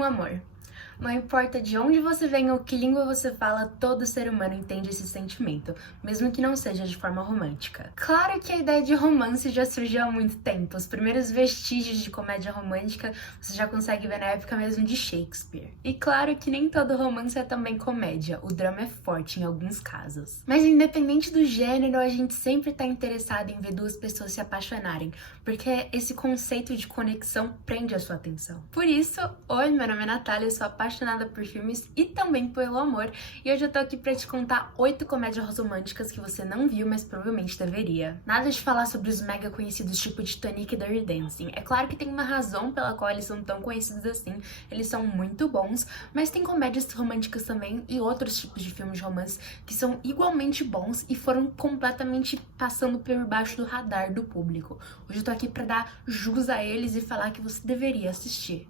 com amor. Não importa de onde você vem ou que língua você fala, todo ser humano entende esse sentimento, mesmo que não seja de forma romântica. Claro que a ideia de romance já surgiu há muito tempo. Os primeiros vestígios de comédia romântica você já consegue ver na época mesmo de Shakespeare. E claro que nem todo romance é também comédia, o drama é forte em alguns casos. Mas independente do gênero, a gente sempre está interessado em ver duas pessoas se apaixonarem, porque esse conceito de conexão prende a sua atenção. Por isso, oi, meu nome é Natália, eu sou apaixonada por filmes e também pelo amor, e hoje eu tô aqui pra te contar 8 comédias românticas que você não viu, mas provavelmente deveria. Nada de falar sobre os mega conhecidos tipo Titanic e Dirty Dancing. É claro que tem uma razão pela qual eles são tão conhecidos assim, eles são muito bons, mas tem comédias românticas também e outros tipos de filmes de romance que são igualmente bons e foram completamente passando por baixo do radar do público. Hoje eu tô aqui pra dar jus a eles e falar que você deveria assistir.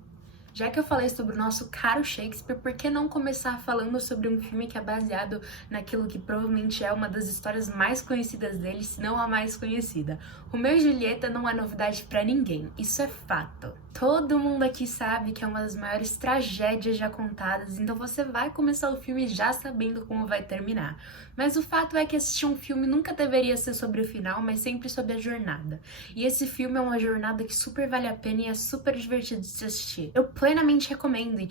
Já que eu falei sobre o nosso caro Shakespeare, por que não começar falando sobre um filme que é baseado naquilo que provavelmente é uma das histórias mais conhecidas dele, se não a mais conhecida? Romeu e Julieta não é novidade pra ninguém, isso é fato. Todo mundo aqui sabe que é uma das maiores tragédias já contadas, então você vai começar o filme já sabendo como vai terminar. Mas o fato é que assistir um filme nunca deveria ser sobre o final, mas sempre sobre a jornada. E esse filme é uma jornada que super vale a pena e é super divertido de se assistir. Eu plenamente recomendo, e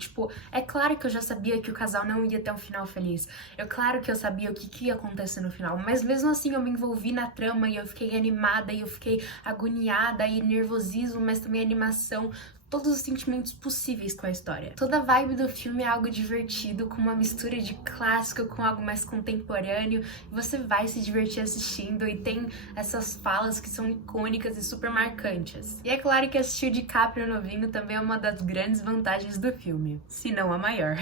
é claro que eu já sabia que o casal não ia ter um final feliz. Claro que eu sabia o que ia acontecer no final, mas mesmo assim eu me envolvi na trama e eu fiquei animada e eu fiquei agoniada e nervosismo, mas também animação. Todos os sentimentos possíveis com a história. Toda a vibe do filme é algo divertido, com uma mistura de clássico com algo mais contemporâneo. Você vai se divertir assistindo e tem essas falas que são icônicas e super marcantes. E é claro que assistir o DiCaprio novinho também é uma das grandes vantagens do filme, se não a maior.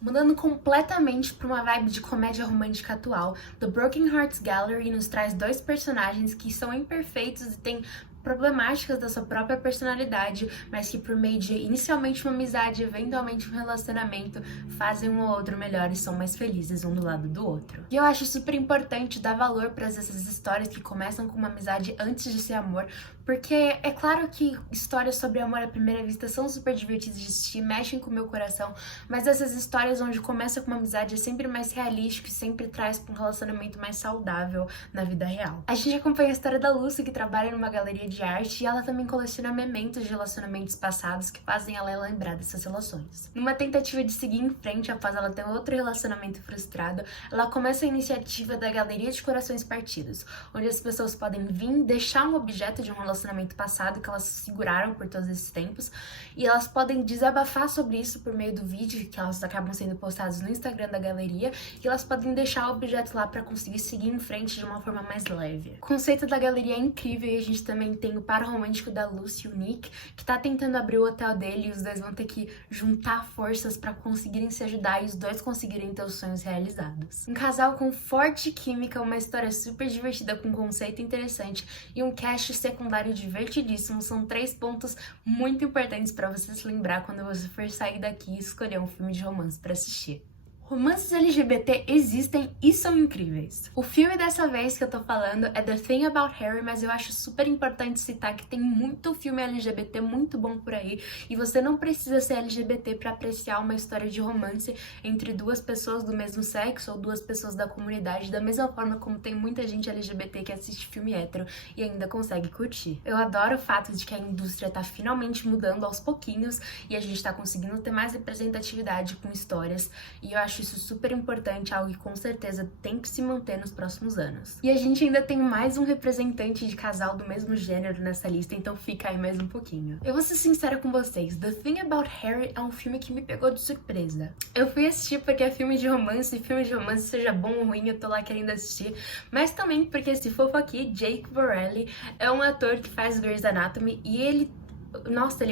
Mudando completamente para uma vibe de comédia romântica atual, The Broken Hearts Gallery nos traz dois personagens que são imperfeitos e têm problemáticas da sua própria personalidade, mas que por meio de inicialmente uma amizade, eventualmente um relacionamento, fazem um ou outro melhor e são mais felizes um do lado do outro. E eu acho super importante dar valor para essas histórias que começam com uma amizade antes de ser amor, porque é claro que histórias sobre amor à primeira vista são super divertidas de assistir, mexem com o meu coração, mas essas histórias onde começa com uma amizade é sempre mais realístico e sempre traz para um relacionamento mais saudável na vida real. A gente acompanha a história da Lucy, que trabalha numa galeria de arte, e ela também coleciona mementos de relacionamentos passados que fazem ela lembrar dessas relações. Numa tentativa de seguir em frente após ela ter outro relacionamento frustrado, ela começa a iniciativa da Galeria de Corações Partidos, onde as pessoas podem vir deixar um objeto de um relacionamento passado que elas seguraram por todos esses tempos, e elas podem desabafar sobre isso por meio do vídeo que elas acabam sendo postados no Instagram da galeria, e elas podem deixar o objeto lá para conseguir seguir em frente de uma forma mais leve. O conceito da galeria é incrível e a gente também tem o par romântico da Lucy e o Nick, que tá tentando abrir o hotel dele, e os dois vão ter que juntar forças para conseguirem se ajudar e os dois conseguirem ter os sonhos realizados. Um casal com forte química, uma história super divertida com um conceito interessante e um cast secundário divertidíssimo são 3 pontos muito importantes para você se lembrar quando você for sair daqui e escolher um filme de romance para assistir. Romances LGBT existem e são incríveis. O filme dessa vez que eu tô falando é The Thing About Harry, mas eu acho super importante citar que tem muito filme LGBT muito bom por aí, e você não precisa ser LGBT para apreciar uma história de romance entre duas pessoas do mesmo sexo ou duas pessoas da comunidade, da mesma forma como tem muita gente LGBT que assiste filme hétero e ainda consegue curtir. Eu adoro o fato de que a indústria tá finalmente mudando aos pouquinhos e a gente tá conseguindo ter mais representatividade com histórias, e eu acho isso super importante, algo que com certeza tem que se manter nos próximos anos. E a gente ainda tem mais um representante de casal do mesmo gênero nessa lista, então fica aí mais um pouquinho. Eu vou ser sincera com vocês, The Thing About Harry é um filme que me pegou de surpresa. Eu fui assistir porque é filme de romance, e filme de romance, seja bom ou ruim, eu tô lá querendo assistir, mas também porque esse fofo aqui, Jake Borelli, é um ator que faz Grey's Anatomy, e ele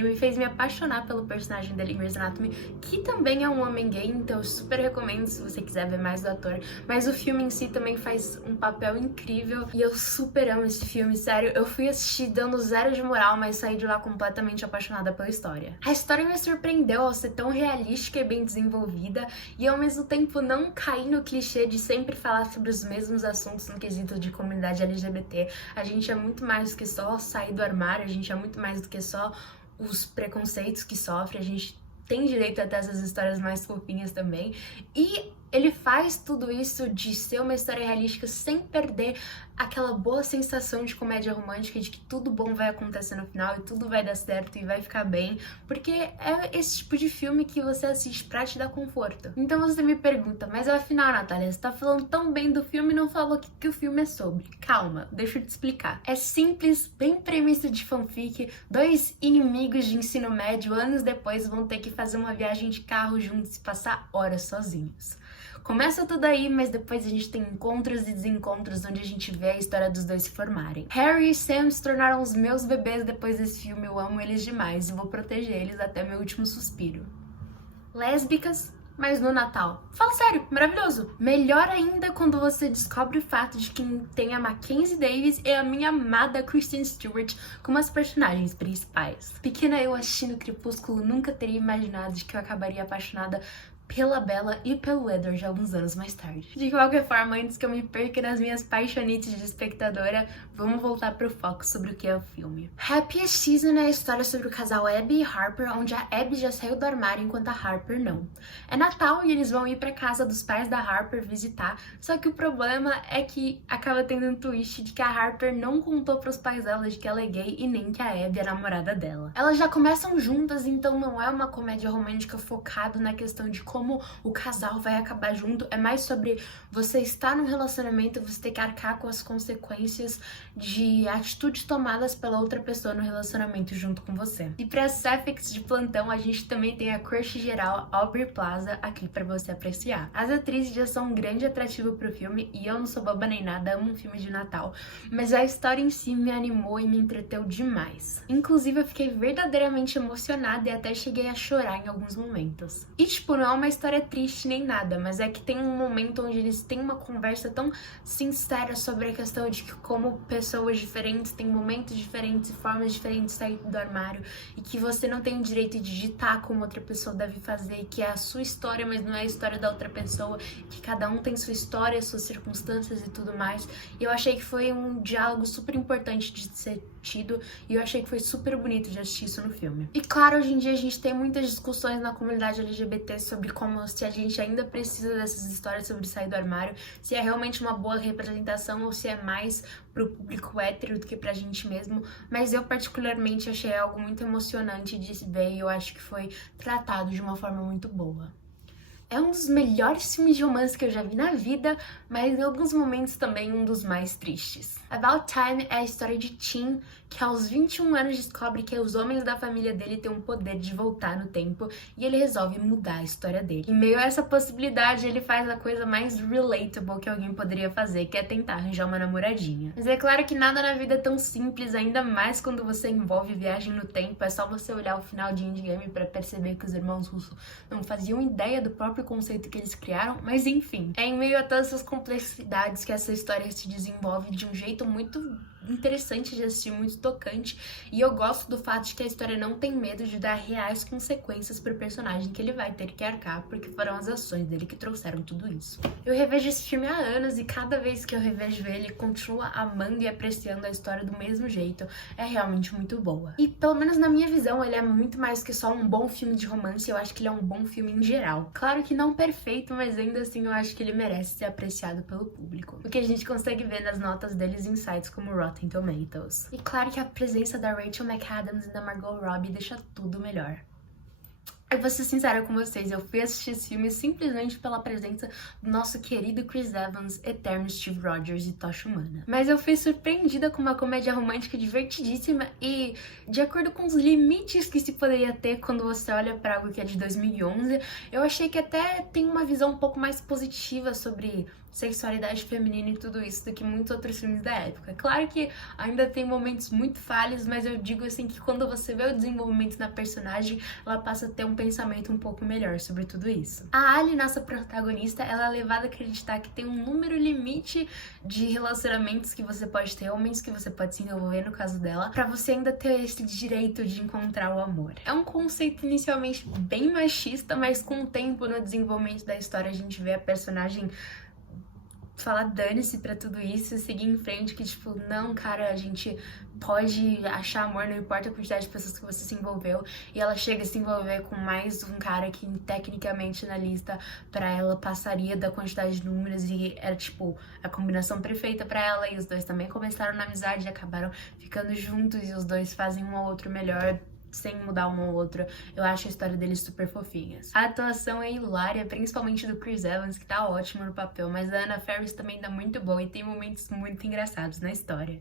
me fez me apaixonar pelo personagem dele em Grey's Anatomy, que também é um homem gay, então eu super recomendo se você quiser ver mais do ator. Mas o filme em si também faz um papel incrível e eu super amo esse filme, sério. Eu fui assistir dando 0 de moral, mas saí de lá completamente apaixonada pela história. A história me surpreendeu ao ser tão realística e bem desenvolvida, e ao mesmo tempo não cair no clichê de sempre falar sobre os mesmos assuntos no quesito de comunidade LGBT. A gente é muito mais do que só sair do armário, a gente é muito mais do que só os preconceitos que sofre, a gente tem direito a ter essas histórias mais fofinhas também. E ele faz tudo isso de ser uma história realística sem perder aquela boa sensação de comédia romântica, de que tudo bom vai acontecer no final e tudo vai dar certo e vai ficar bem, porque é esse tipo de filme que você assiste pra te dar conforto. Então você me pergunta, mas afinal, Natália, você tá falando tão bem do filme e não falou o que o filme é sobre. Calma, deixa eu te explicar. É simples, bem premissa de fanfic, dois inimigos de ensino médio anos depois vão ter que fazer uma viagem de carro juntos e passar horas sozinhos. Começa tudo aí, mas depois a gente tem encontros e desencontros onde a gente vê a história dos dois se formarem. Harry e Sam se tornaram os meus bebês depois desse filme, eu amo eles demais e vou proteger eles até meu último suspiro. Lésbicas, mas no Natal. Fala sério, maravilhoso! Melhor ainda quando você descobre o fato de que tem a Mackenzie Davis e a minha amada Kristen Stewart como as personagens principais. Pequena eu assistindo Crepúsculo nunca teria imaginado de que eu acabaria apaixonada pela Bella e pelo Edward alguns anos mais tarde. De qualquer forma, antes que eu me perca nas minhas paixonites de espectadora, vamos voltar pro foco sobre o que é o filme. Happiest Season é a história sobre o casal Abby e Harper, onde a Abby já saiu do armário enquanto a Harper não. É Natal e eles vão ir pra casa dos pais da Harper visitar, só que o problema é que acaba tendo um twist de que a Harper não contou pros pais dela de que ela é gay e nem que a Abby é a namorada dela. Elas já começam juntas, então não é uma comédia romântica focada na questão de como o casal vai acabar junto, é mais sobre você estar num relacionamento e você ter que arcar com as consequências de atitudes tomadas pela outra pessoa no relacionamento junto com você. E para Sapphics de plantão, a gente também tem a crush geral Aubrey Plaza aqui para você apreciar. As atrizes já são um grande atrativo pro filme e eu não sou boba nem nada, amo um filme de Natal, mas a história em si me animou e me entreteu demais. Inclusive eu fiquei verdadeiramente emocionada e até cheguei a chorar em alguns momentos. E tipo, não é uma história triste nem nada, mas é que tem um momento onde eles têm uma conversa tão sincera sobre a questão de que como pessoas diferentes têm momentos diferentes e formas diferentes de sair do armário e que você não tem o direito de ditar como outra pessoa deve fazer, que é a sua história, mas não é a história da outra pessoa, que cada um tem sua história, suas circunstâncias e tudo mais. E eu achei que foi um diálogo super importante de ser tido e eu achei que foi super bonito de assistir isso no filme. E claro, hoje em dia a gente tem muitas discussões na comunidade LGBT sobre como se a gente ainda precisa dessas histórias sobre sair do armário, se é realmente uma boa representação ou se é mais pro público hétero do que pra gente mesmo, mas eu particularmente achei algo muito emocionante de se ver e eu acho que foi tratado de uma forma muito boa. É um dos melhores filmes de romance que eu já vi na vida, mas em alguns momentos também um dos mais tristes. About Time é a história de Tim, que aos 21 anos descobre que os homens da família dele têm o poder de voltar no tempo e ele resolve mudar a história dele. Em meio a essa possibilidade, ele faz a coisa mais relatable que alguém poderia fazer, que é tentar arranjar uma namoradinha. Mas é claro que nada na vida é tão simples, ainda mais quando você envolve viagem no tempo. É só você olhar o final de Endgame pra perceber que os irmãos russos não faziam ideia do próprio conceito que eles criaram, mas enfim. É em meio a todas essas complexidades que essa história se desenvolve de um jeito muito interessante de assistir, muito tocante, e eu gosto do fato de que a história não tem medo de dar reais consequências pro personagem que ele vai ter que arcar, porque foram as ações dele que trouxeram tudo isso. Eu revejo esse filme há anos e cada vez que eu revejo ele, continuo amando e apreciando a história do mesmo jeito. É realmente muito boa. E pelo menos na minha visão, ele é muito mais que só um bom filme de romance, eu acho que ele é um bom filme em geral. Claro que não perfeito, mas ainda assim eu acho que ele merece ser apreciado pelo público. O que a gente consegue ver nas notas deles em sites como Rotten Tomatoes. E claro que a presença da Rachel McAdams e da Margot Robbie deixa tudo melhor. Eu vou ser sincera com vocês, eu fui assistir esse filme simplesmente pela presença do nosso querido Chris Evans, eterno Steve Rogers e Tocha Humana. Mas eu fui surpreendida com uma comédia romântica divertidíssima e, de acordo com os limites que se poderia ter quando você olha para algo que é de 2011, eu achei que até tem uma visão um pouco mais positiva sobre sexualidade feminina e tudo isso do que muitos outros filmes da época. Claro que ainda tem momentos muito falhos, mas eu digo assim que quando você vê o desenvolvimento da personagem, ela passa a ter um pensamento um pouco melhor sobre tudo isso. A Ali, nossa protagonista, ela é levada a acreditar que tem um número limite de relacionamentos que você pode ter, homens que você pode se envolver no caso dela, pra você ainda ter esse direito de encontrar o amor. É um conceito inicialmente bem machista, mas com o tempo no desenvolvimento da história a gente vê a personagem falar dane-se pra tudo isso e seguir em frente, que tipo, não, cara, a gente pode achar amor, não importa a quantidade de pessoas que você se envolveu. E ela chega a se envolver com mais um cara que tecnicamente na lista pra ela passaria da quantidade de números e era tipo a combinação perfeita pra ela, e os dois também começaram na amizade e acabaram ficando juntos e os dois fazem um ao outro melhor sem mudar uma ou outra. Eu acho a história deles super fofinhas. A atuação é hilária, principalmente do Chris Evans, que tá ótimo no papel, mas a Anna Faris também tá muito boa e tem momentos muito engraçados na história.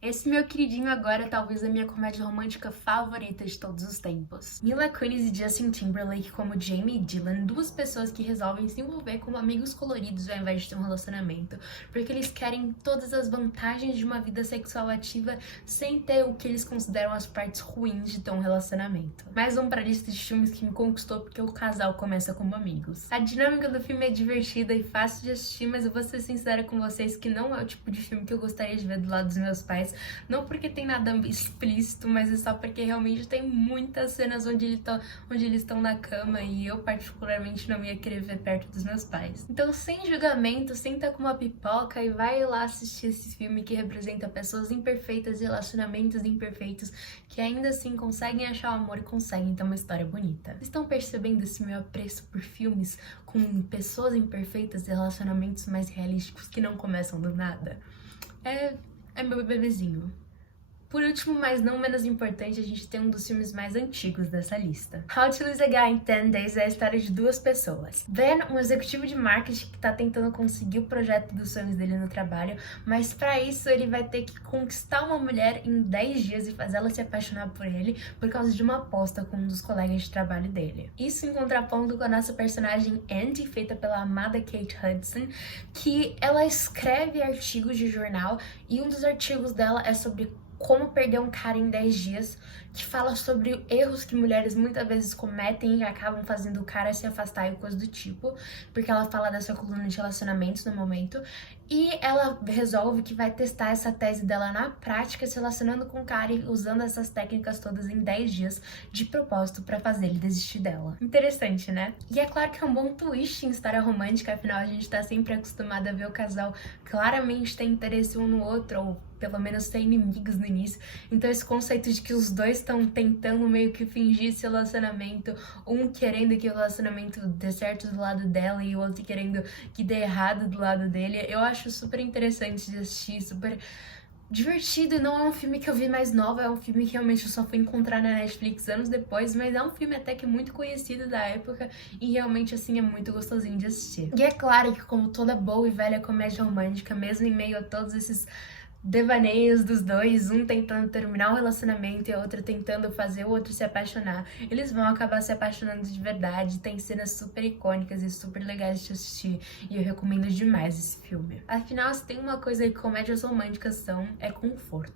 Esse meu queridinho agora é talvez a minha comédia romântica favorita de todos os tempos. Mila Kunis e Justin Timberlake como Jamie e Dylan, duas pessoas que resolvem se envolver como amigos coloridos ao invés de ter um relacionamento, porque eles querem todas as vantagens de uma vida sexual ativa sem ter o que eles consideram as partes ruins de ter um relacionamento. Mais um pra lista de filmes que me conquistou porque o casal começa como amigos. A dinâmica do filme é divertida e fácil de assistir, mas eu vou ser sincera com vocês que não é o tipo de filme que eu gostaria de ver do lado dos meus pais. Não porque tem nada explícito, mas é só porque realmente tem muitas cenas onde eles estão na cama e eu particularmente não ia querer ver perto dos meus pais. Então, sem julgamento, senta com uma pipoca e vai lá assistir esse filme que representa pessoas imperfeitas e relacionamentos imperfeitos que ainda assim conseguem achar o amor e conseguem ter uma história bonita. Vocês estão percebendo esse meu apreço por filmes com pessoas imperfeitas e relacionamentos mais realísticos que não começam do nada? É meu bebezinho. Por último, mas não menos importante, a gente tem um dos filmes mais antigos dessa lista. How to Lose a Guy in 10 Days é a história de duas pessoas. Ben, um executivo de marketing que tá tentando conseguir o projeto dos sonhos dele no trabalho, mas para isso ele vai ter que conquistar uma mulher em 10 dias e fazer ela se apaixonar por ele por causa de uma aposta com um dos colegas de trabalho dele. Isso em contraponto com a nossa personagem Andy, feita pela amada Kate Hudson, que ela escreve artigos de jornal e um dos artigos dela é sobre como perder um cara em 10 dias, que fala sobre erros que mulheres muitas vezes cometem e acabam fazendo o cara se afastar e coisa do tipo, porque ela fala dessa coluna de relacionamentos no momento, e ela resolve que vai testar essa tese dela na prática, se relacionando com o cara e usando essas técnicas todas em 10 dias, de propósito pra fazer ele desistir dela. Interessante, né? E é claro que é um bom twist em história romântica, afinal a gente tá sempre acostumado a ver o casal claramente ter interesse um no outro, ou pelo menos ser inimigos no início. Então esse conceito de que os dois estão tentando meio que fingir esse relacionamento, um querendo que o relacionamento dê certo do lado dela e o outro querendo que dê errado do lado dele, eu acho super interessante de assistir, super divertido. Não é um filme que eu vi mais nova, é um filme que realmente eu só fui encontrar na Netflix anos depois, mas é um filme até que muito conhecido da época e realmente assim é muito gostosinho de assistir. E é claro que, como toda boa e velha comédia romântica, mesmo em meio a todos esses devaneios dos dois, um tentando terminar o relacionamento e a outra tentando fazer o outro se apaixonar, eles vão acabar se apaixonando de verdade. Tem cenas super icônicas e super legais de assistir e eu recomendo demais esse filme. Afinal, se tem uma coisa que comédias românticas são, é conforto.